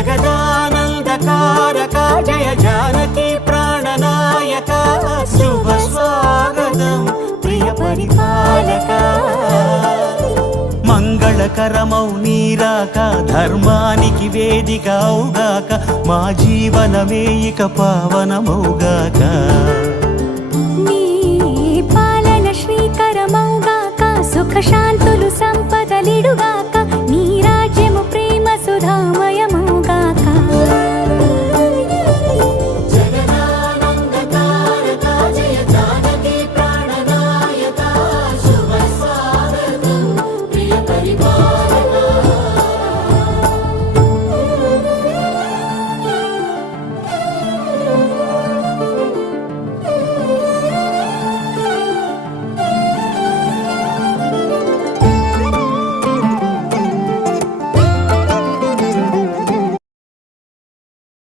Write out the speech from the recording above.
జగదానందకారక జయ జానకి ప్రాణనాయక శుభ స్వాగతం ప్రియ పరిపాలక మంగళకరమౌ నీరాక ధర్మానికి వేదిక అవుగాక మా జీవనమే ఇక పావనమౌగాక నీ పాలన శ్రీకరమౌగాక సుఖ శాంతులు సంపదలిడుగా